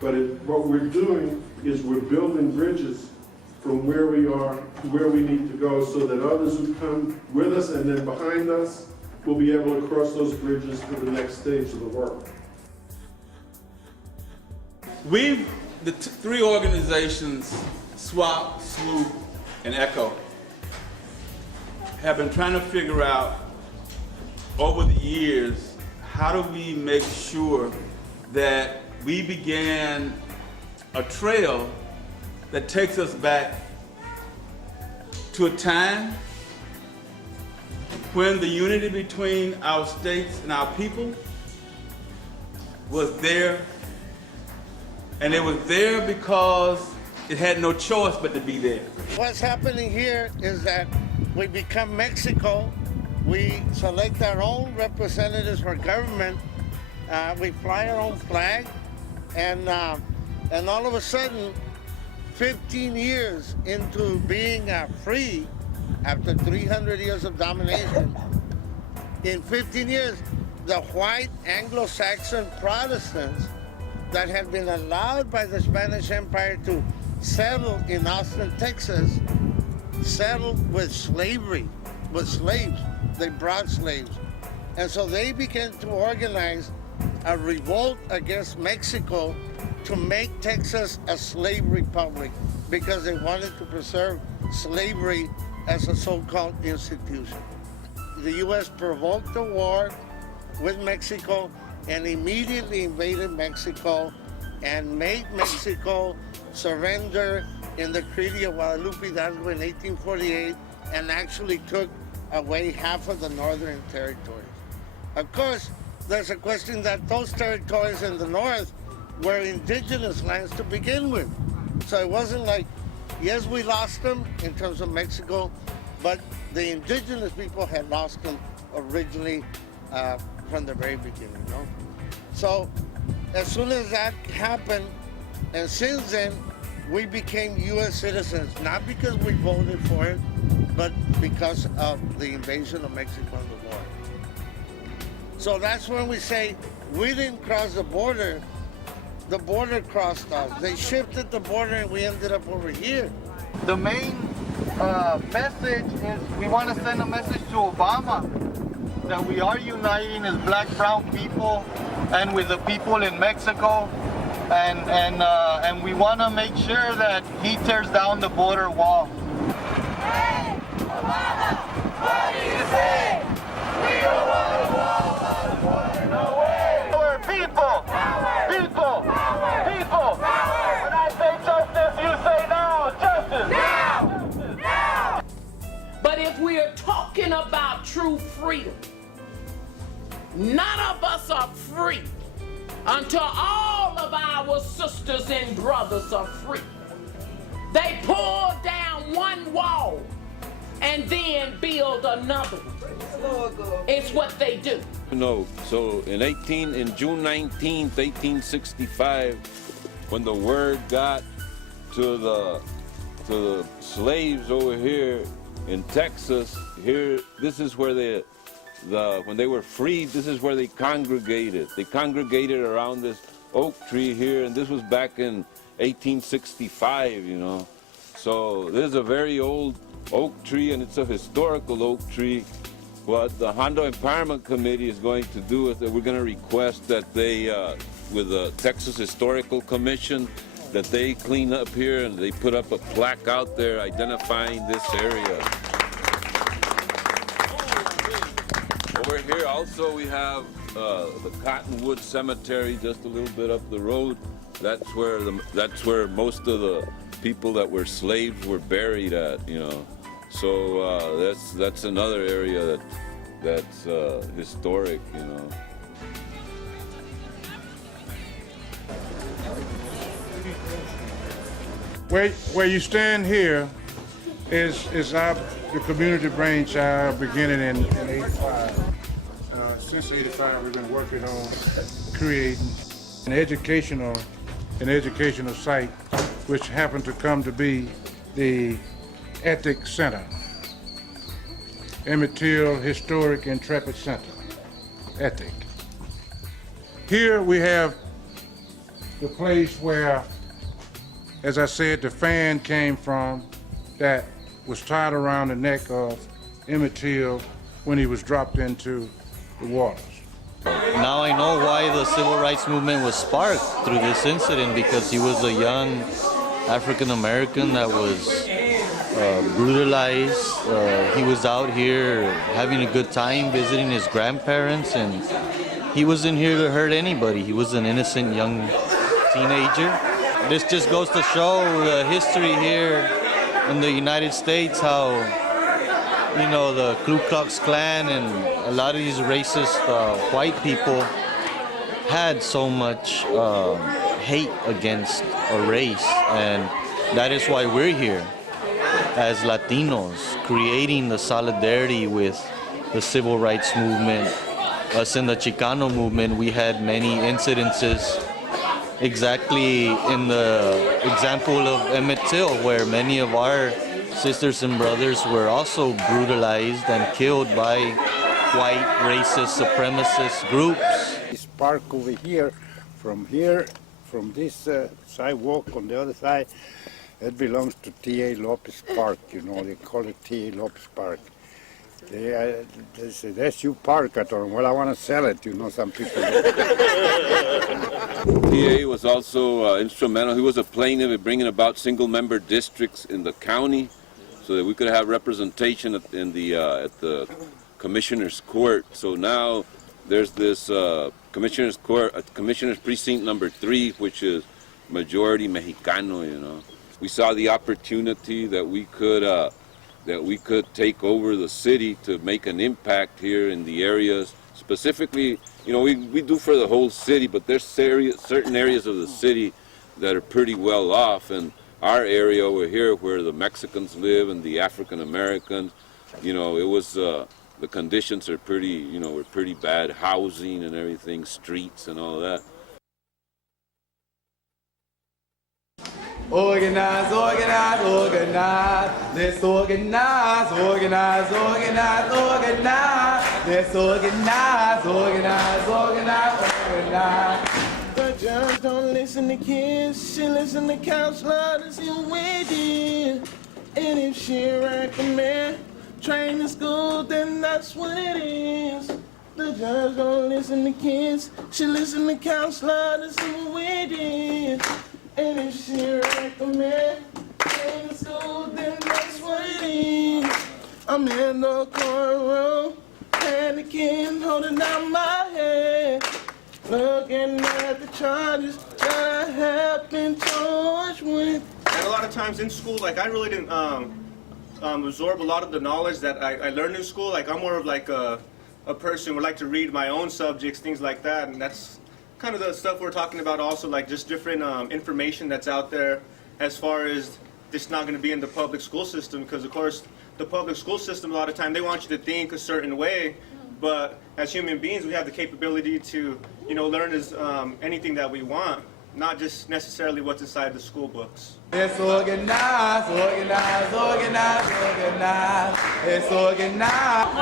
But what we're doing is we're building bridges from where we are to where we need to go so that others who come with us and then behind us will be able to cross those bridges to the next stage of the work. The three organizations, SWOP, SWU, and ECHO, have been trying to figure out over the years, how do we make sure that we began a trail that takes us back to a time when the unity between our states and our people was there, and it was there because it had no choice but to be there. What's happening here is that we become Mexico, we select our own representatives for government, we fly our own flag, and all of a sudden, 15 years into being free, after 300 years of domination, in 15 years, the white Anglo-Saxon Protestants that had been allowed by the Spanish Empire to settle in Austin, Texas, settled with slavery, with slaves. They brought slaves. And so they began to organize a revolt against Mexico to make Texas a slave republic because they wanted to preserve slavery as a so-called institution. The U.S. provoked the war with Mexico and immediately invaded Mexico and made Mexico surrender in the Treaty of Guadalupe Hidalgo in 1848 and actually took away half of the northern territories. Of course, there's a question that those territories in the north were indigenous lands to begin with. So it wasn't like, yes, we lost them in terms of Mexico, but the indigenous people had lost them originally from the very beginning, no? So as soon as that happened, and since then, we became U.S. citizens, not because we voted for it, but because of the invasion of Mexico and the war. So that's when we say we didn't cross the border crossed us. They shifted the border and we ended up over here. The main message is we want to send a message to Obama that we are uniting as black, brown people and with the people in Mexico, and we want to make sure that he tears down the border wall. Hey, Obama, what do you say? We don't want a wall on the border, no way. Power people, power, people, power, people. power. When I say justice, you say now, justice. Now, now. But if we're talking about true freedom, none of us are free until all of our sisters and brothers are free. They pull down one wall and then build another one. It's what they do. No, so in June 19th, 1865, when the word got to the slaves over here in Texas, here, this is where when they were freed, this is where they congregated. They congregated around this oak tree here, and this was back in 1865, you know. So this is a very old oak tree, and it's a historical oak tree. What the Hondo Empowerment Committee is going to do is that we're going to request that they, with the Texas Historical Commission, that they clean up here and they put up a plaque out there identifying this area. Over here also we have the Cottonwood Cemetery just a little bit up the road. That's where most of the people that were slaves were buried at, you know. So that's another area that's historic, you know. Where you stand here is the community brainchild beginning in 85. Since 85, we've been working on creating an educational site, which happened to come to be the Ethics Center, Emmett Till Historic Intrepid Center, Ethic. Here we have the place where, as I said, the fan came from that was tied around the neck of Emmett Till when he was dropped into the waters. Now I know why the civil rights movement was sparked through this incident, because he was a young African American that was brutalized. He was out here having a good time visiting his grandparents, and he wasn't here to hurt anybody. He was an innocent young teenager. This just goes to show the history here in the United States, how, you know, the Ku Klux Klan and a lot of these racist white people had so much hate against a race, and that is why we're here as Latinos, creating the solidarity with the civil rights movement. Us in the Chicano movement, we had many incidences exactly in the example of Emmett Till, where many of our sisters and brothers were also brutalized and killed by white racist supremacist groups. This park over here, from this sidewalk on the other side, it belongs to T.A. Lopez Park, you know, they call it T.A. Lopez Park. They say, that's your park. I told them, well, I want to sell it, you know, some people. T.A. was also instrumental. He was a plaintiff in bringing about single-member districts in the county so that we could have representation at the Commissioner's Court. So now there's this Commissioner's Court, Commissioner's Precinct number 3, which is majority Mexicano, you know. We saw the opportunity that we could take over the city to make an impact here in the areas. Specifically, you know, we do for the whole city, but there's certain areas of the city that are pretty well off, and our area over here where the Mexicans live and the African Americans, you know, it was the conditions are pretty, you know, were pretty bad, housing and everything, streets and all that. Organize, organize, organize. Let's organize, organize, organize, organize. Let's organize, organize, organize, organize. The judge don't listen to kids, she listen to counselor to see what we did. And if she recommend training school, then that's what it is. The judge don't listen to kids, she listen to counselor to see what we did. And if she recommend training school, then that's what it is. I'm in the courtroom, panicking, holding out my head, looking at the charges that I have been charged with. And a lot of times in school, like, I really didn't absorb a lot of the knowledge that I learned in school. Like, I'm more of like a person who would like to read my own subjects, things like that, and that's kind of the stuff we're talking about also, like just different information that's out there as far as this not going to be in the public school system, because of course the public school system, a lot of time they want you to think a certain way, but as human beings we have the capability to, you know, learn as anything that we want, not just necessarily what's inside the school books. Let's organize, organize, organize, organize. Let's organize.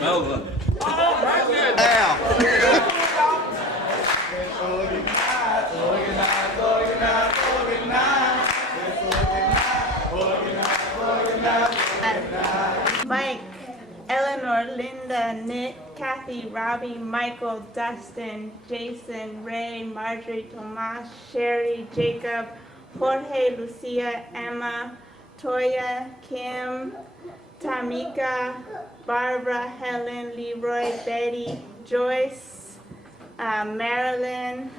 Melvin. Mike, Eleanor, Linda, Nick, Kathy, Robbie, Michael, Dustin, Jason, Ray, Marjorie, Tomas, Sherry, Jacob, Jorge, Lucia, Emma, Toya, Kim, Tamika, Barbara, Helen, Leroy, Betty, Joyce, Marilyn,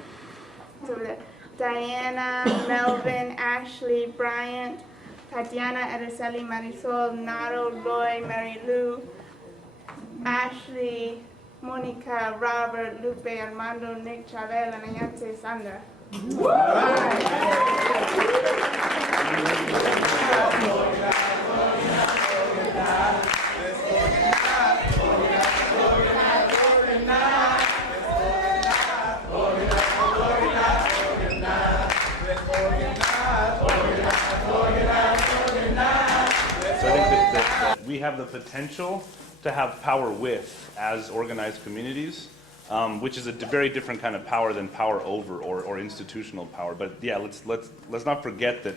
Diana, Melvin, Ashley, Bryant, Tatiana, Araceli, Marisol, Naro, Loy, Mary Lou, Ashley, Monica, Robert, Lupe, Armando, Nick, Chabel, and Ayante, Sandra. We have the potential to have power with as organized communities, which is a very different kind of power than power over or institutional power. But yeah, let's not forget that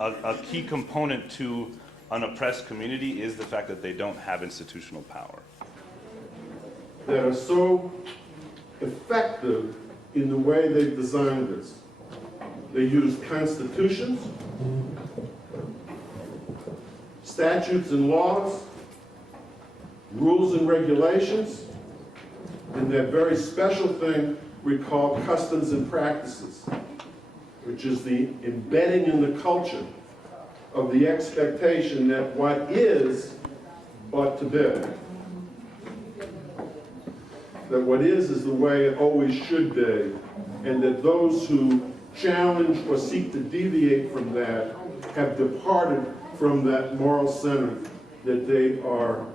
a key component to an oppressed community is the fact that they don't have institutional power. That are so effective in the way they've designed this. They use constitutions, statutes and laws, rules and regulations, and that very special thing we call customs and practices, which is the embedding in the culture of the expectation that what is ought to be. That what is the way it always should be, and that those who challenge or seek to deviate from that have departed from that moral center that they are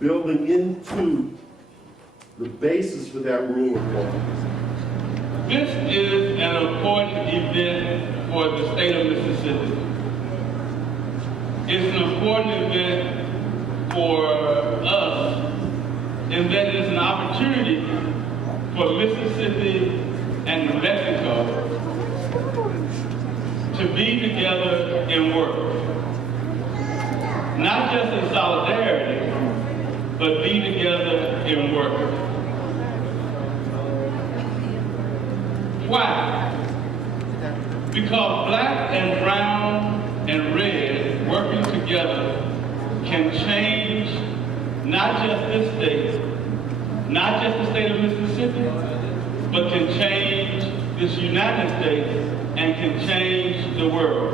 building into the basis for that rule of law. This is an important event for the state of Mississippi. It's an important event for us, in that it's an opportunity for Mississippi and New Mexico to be together and work. Not just in solidarity, but be together and work. Why? Because black and brown and red working together can change not just this state, not just the state of Mississippi, but can change this United States and can change the world.